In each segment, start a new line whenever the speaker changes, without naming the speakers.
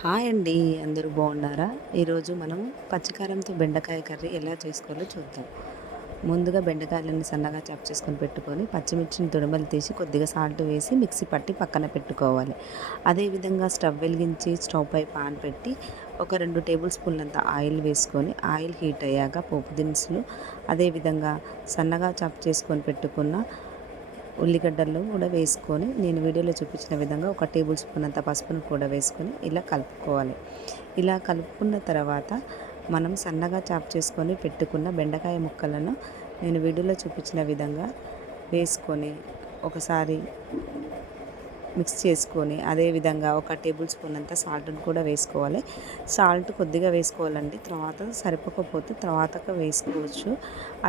Hi అండి అందరూ బాగున్నారా? ఈరోజు మనం పచ్చికారంతో బెండకాయ కర్రీ ఎలా చేసుకోవాలో చూద్దాం. ముందుగా బెండకాయలను సన్నగా చాప్ చేసుకొని పెట్టుకొని పచ్చిమిర్చిని తుడమలు తీసి కొద్దిగా సాల్ట్ వేసి మిక్సీ పట్టి పక్కన పెట్టుకోవాలి. అదేవిధంగా స్టవ్ వెలిగించి స్టవ్ పై పాన్ పెట్టి ఒక రెండు టేబుల్ స్పూన్లంత ఆయిల్ వేసుకొని ఆయిల్ హీట్ అయ్యాక పోపు దినుసులు అదేవిధంగా సన్నగా చాప్ చేసుకొని పెట్టుకున్న ఉల్లిగడ్డలు కూడా వేసుకొని నేను వీడియోలో చూపించిన విధంగా ఒక టేబుల్ స్పూన్ అంత పసుపును కూడా వేసుకొని ఇలా కలుపుకోవాలి. ఇలా కలుపుకున్న తర్వాత మనం సన్నగా చాప్ చేసుకొని పెట్టుకున్న బెండకాయ ముక్కలను నేను వీడియోలో చూపించిన విధంగా వేసుకొని ఒకసారి మిక్స్ చేసుకొని అదేవిధంగా ఒక టేబుల్ స్పూన్ అంత సాల్ట్ని కూడా వేసుకోవాలి. సాల్ట్ కొద్దిగా వేసుకోవాలండి. తర్వాత సరిపోకపోతే తర్వాత వేసుకోవచ్చు.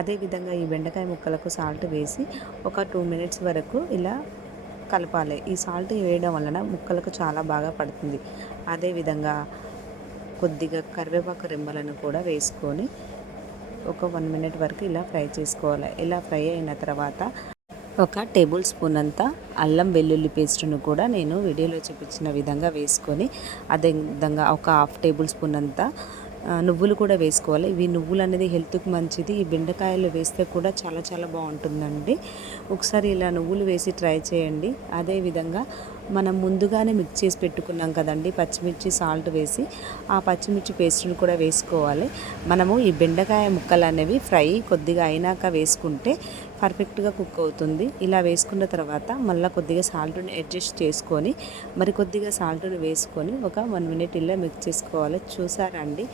అదేవిధంగా ఈ బెండకాయ ముక్కలకు సాల్ట్ వేసి ఒక టూ మినిట్స్ వరకు ఇలా కలపాలి. ఈ సాల్ట్ వేయడం వలన ముక్కలకు చాలా బాగా పడుతుంది. అదేవిధంగా కొద్దిగా కరివేపాకు రెమ్మలను కూడా వేసుకొని ఒక వన్ మినిట్ వరకు ఇలా ఫ్రై చేసుకోవాలి. ఇలా ఫ్రై అయిన తర్వాత ఒక టేబుల్ స్పూన్ అంతా అల్లం వెల్లుల్లి పేస్ట్ను కూడా నేను వీడియోలో చూపించిన విధంగా వేసుకొని అదే విధంగా ఒక హాఫ్ టేబుల్ స్పూన్ అంతా నువ్వులు కూడా వేసుకోవాలి. ఇవి నువ్వులు అనేది హెల్త్కి మంచిది. ఈ బెండకాయలు వేస్తే కూడా చాలా చాలా బాగుంటుందండి. ఒకసారి ఇలా నువ్వులు వేసి ట్రై చేయండి. అదేవిధంగా మనం ముందుగానే మిక్స్ చేసి పెట్టుకున్నాం కదండి పచ్చిమిర్చి సాల్ట్ వేసి. ఆ పచ్చిమిర్చి పేస్ట్ని కూడా వేసుకోవాలి. మనము ఈ బెండకాయ ముక్కలు అనేవి ఫ్రై కొద్దిగా అయినాక వేసుకుంటే పర్ఫెక్ట్గా కుక్ అవుతుంది. ఇలా వేసుకున్న తర్వాత మళ్ళీ కొద్దిగా సాల్ట్ని అడ్జస్ట్ చేసుకొని మరి కొద్దిగా సాల్ట్ని వేసుకొని ఒక వన్ మినిట్ ఇలా మిక్స్ చేసుకోవాలి. చూసారండి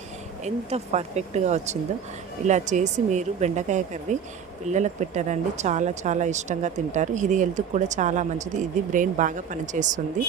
ఎంత పర్ఫెక్ట్గా వచ్చిందో. ఇలా చేసి మీరు బెండకాయ కర్రీ పిల్లలకు పెట్టారండి. చాలా చాలా ఇష్టంగా తింటారు. ఇది హెల్త్కి కూడా చాలా మంచిది. ఇది బ్రెయిన్ బాగా పనిచేస్తుంది.